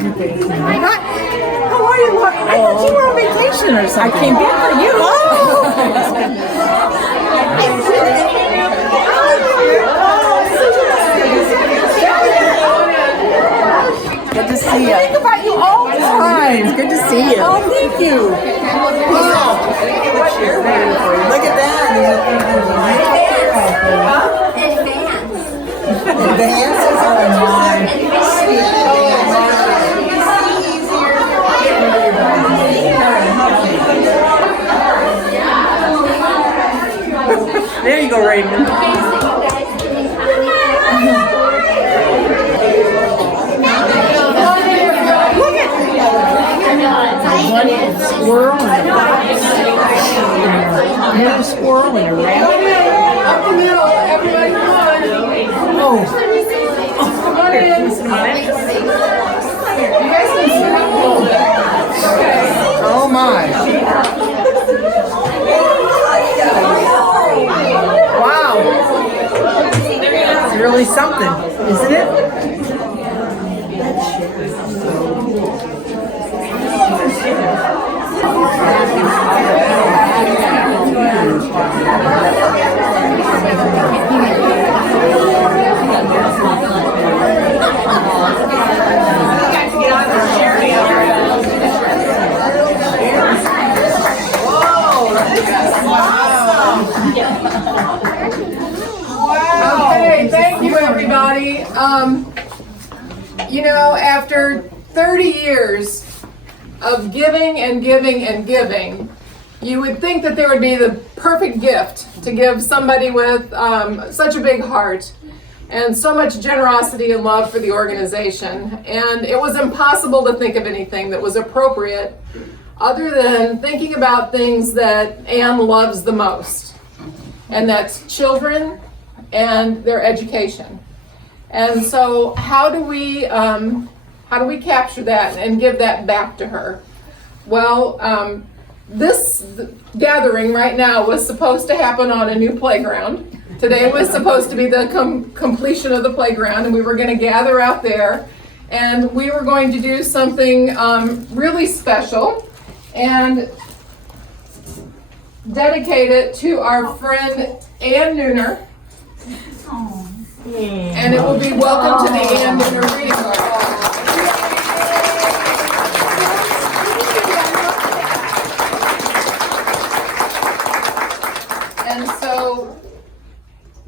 Hi. How are you? I thought you were on vacation or something. I came back for you. Good to see you. I think about you all the time. It's good to see you. Oh, thank you. Wow. Look at that. Advance? Oh my. There you go, Raymond. Squirrel and a little squirrel and a rabbit. Up the middle, everybody come on. Oh. Come on in. You guys can sit up a little bit. Okay. Oh my. Wow. It's really something, isn't it? Okay, thank you everybody. You know, after 30 years of giving and giving and giving, you would think that there would be the perfect gift to give somebody with such a big heart and so much generosity and love for the organization. And it was impossible to think of anything that was appropriate other than thinking about things that Anne loves the most. And that's children and their education. And so how do we capture that and give that back to her? Well, this gathering right now was supposed to happen on a new playground. Today was supposed to be the completion of the playground, and we were going to gather out there, and we were going to do something really special and dedicate it to our friend Ann Neuner. And it will be welcome to the Ann Neuner Reading Garden. And so,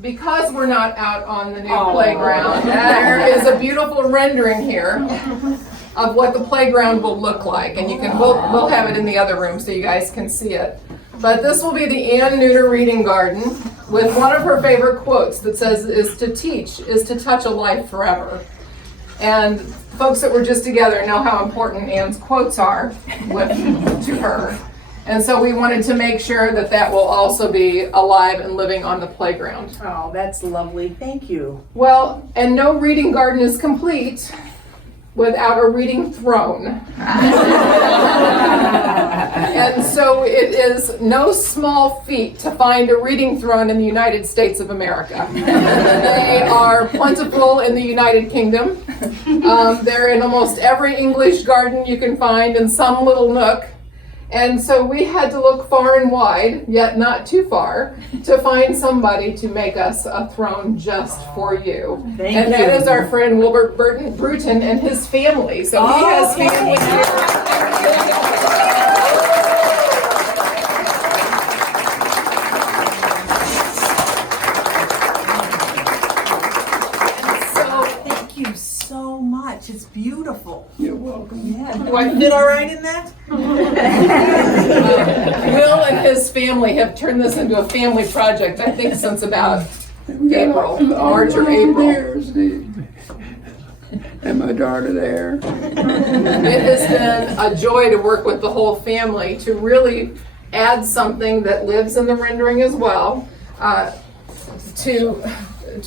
because we're not out on the new playground, there is a beautiful rendering here of what the playground will look like, and we'll have it in the other room so you guys can see it. But this will be the Ann Neuner Reading Garden with one of her favorite quotes that says, "Is to teach, is to touch a life forever." And folks that were just together know how important Ann's quotes are to her. And so we wanted to make sure that that will also be alive and living on the playground. Oh, that's lovely. Thank you. Well, and no reading garden is complete without a reading throne. And so it is no small feat to find a reading throne in the United States of America. They are plentiful in the United Kingdom. They're in almost every English garden you can find in some little nook. And so we had to look far and wide, yet not too far, to find somebody to make us a throne just for you. Thank and you. that is our friend Wilbert Bruton and his family. So he has family here. Thank you so much. It's beautiful. You're welcome. Yeah. Do I fit all right in that? Will and his family have turned this into a family project, I think, since about April, March or April. And my daughter there. It has been a joy to work with the whole family to really add something that lives in the rendering as well to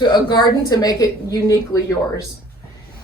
a garden to make it uniquely yours.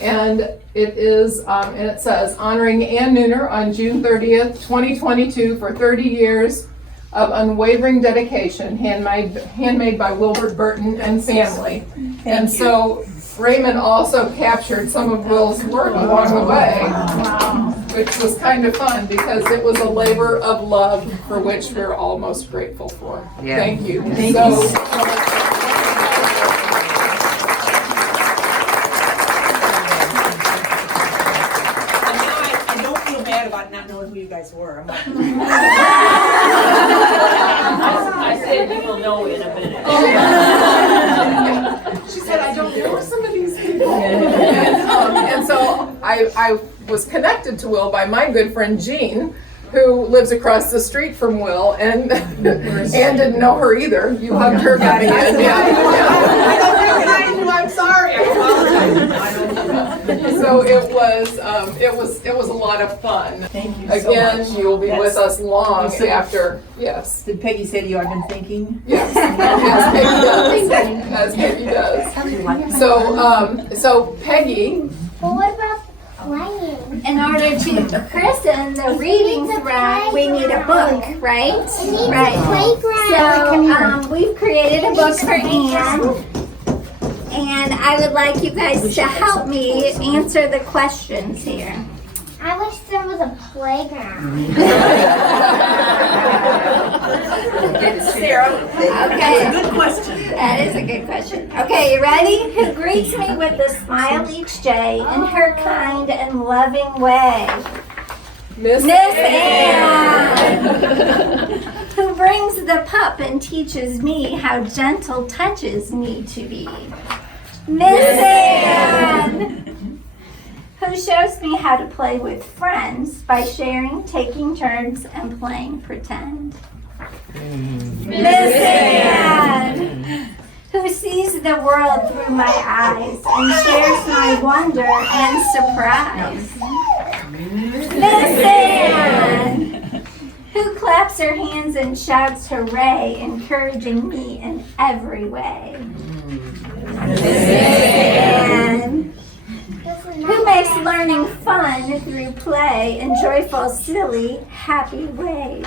And it is, and it says, honoring Ann Neuner on June 30th, 2022 for 30 years of unwavering dedication, handmade by Wilbert Burton and family. And so Raymond also captured some of Will's work along the way, which was kind of fun because it was a labor of love for which we're all most grateful for. Yeah. Thank you. Thank so, you. I don't feel bad about not knowing who you guys were. I'm like, I said you will know in a minute. She said, I don't know some of these people. And so I was connected to Will by my good friend Jean, who lives across the street from Will, and didn't know her either. You hugged her back in. I don't recognize you. I'm sorry. I apologize. So it was a lot of fun. Thank you so Again, much. you will be with us long So- after. Yes. Did Peggy say to you, I've been thinking? Yes. As Peggy does. So Peggy. Well, what about playing? In order to christen the reading thread, we need a book, right? Right. So we've created a book for Anne, and I would like you guys to help me answer the questions here. I wish there was a playground. Sarah. Okay. Good question. That is a good question. Okay, you ready? Who greets me with a smile each day in her kind and loving way? Miss Anne. Who brings the pup and teaches me how gentle touches need to be? Miss Anne. Who shows me how to play with friends by sharing, taking turns, and playing pretend? Miss Anne. Who sees the world through my eyes and shares my wonder and surprise? Miss Anne. Who claps her hands and shouts hooray, encouraging me in every way? Miss Anne. Who makes learning fun through play in joyful, silly, happy ways?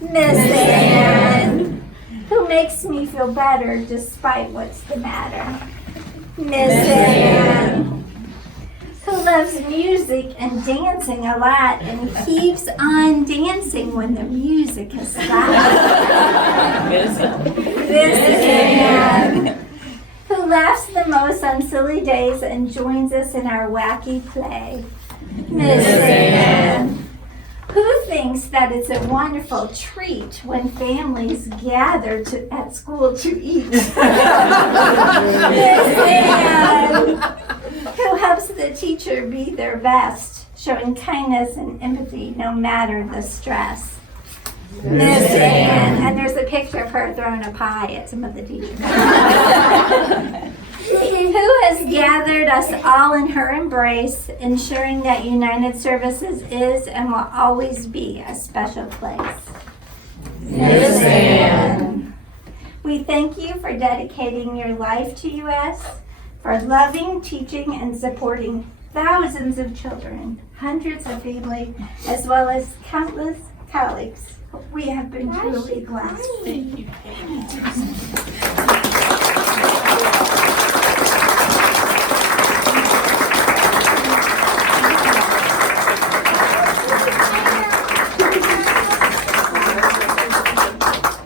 Miss Anne. Who makes me feel better despite what's the matter? Miss Anne. Who loves music and dancing a lot and keeps on dancing when the music has stopped? Miss Anne. Who laughs the most on silly days and joins us in our wacky play? Miss Anne. Who thinks that it's a wonderful treat when families gather at school to eat? Miss Anne. Who helps the teacher be their best, showing kindness and empathy no matter the stress? Miss Anne. And there's a picture of her throwing a pie at some of the teachers. Who has gathered us all in her embrace, ensuring that United Services is and will always be a special place? Miss Anne. We thank you for dedicating your life to US, for loving, teaching, and supporting thousands of children, hundreds of families, as well as countless colleagues. We have been truly blessed. Thank you.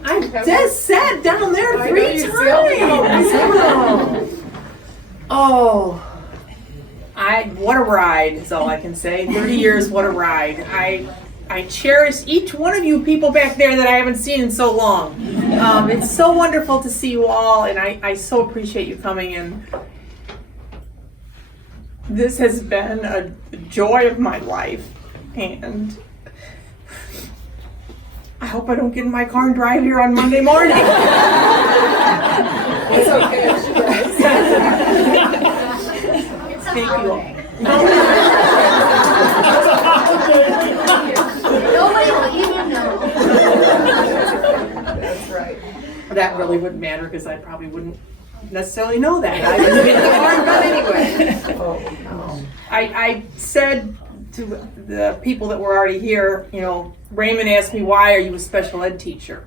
I just sat down there I know 3 you times. Oh, what a ride is all I can say. 30 years, what a ride. I cherish each one of you people back there that I haven't seen in so long. It's so wonderful to see you all, and I so appreciate you coming in. This has been a joy of my life, and I hope I don't get in my car and drive here on Monday morning. It's okay. Thank you all. Nobody will even know. That's right. That really wouldn't matter because I probably wouldn't necessarily know that. I wouldn't get in the car and drive anyway. Oh, no. I said to the people that were already here, Raymond asked me, why are you a special ed teacher?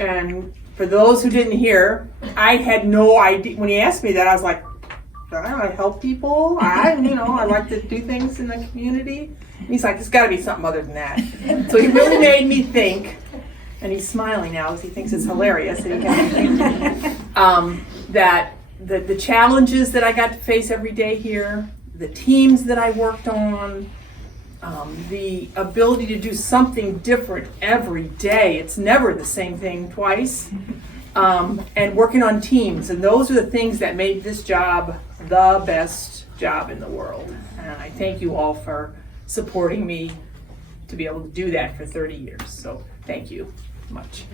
And for those who didn't hear, I had no idea, when he asked me that, I was like, I help people. I like to do things in the community. And he's like, there's got to be something other than that. So he really made me think, and he's smiling now as he thinks it's hilarious that he got me thinking, that the challenges that I got to face every day here, the teams that I worked on, the ability to do something different every day. It's never the same thing twice. And working on teams, and those are the things that made this job the best job in the world. And I thank you all for supporting me to be able to do that for 30 years. So thank you much.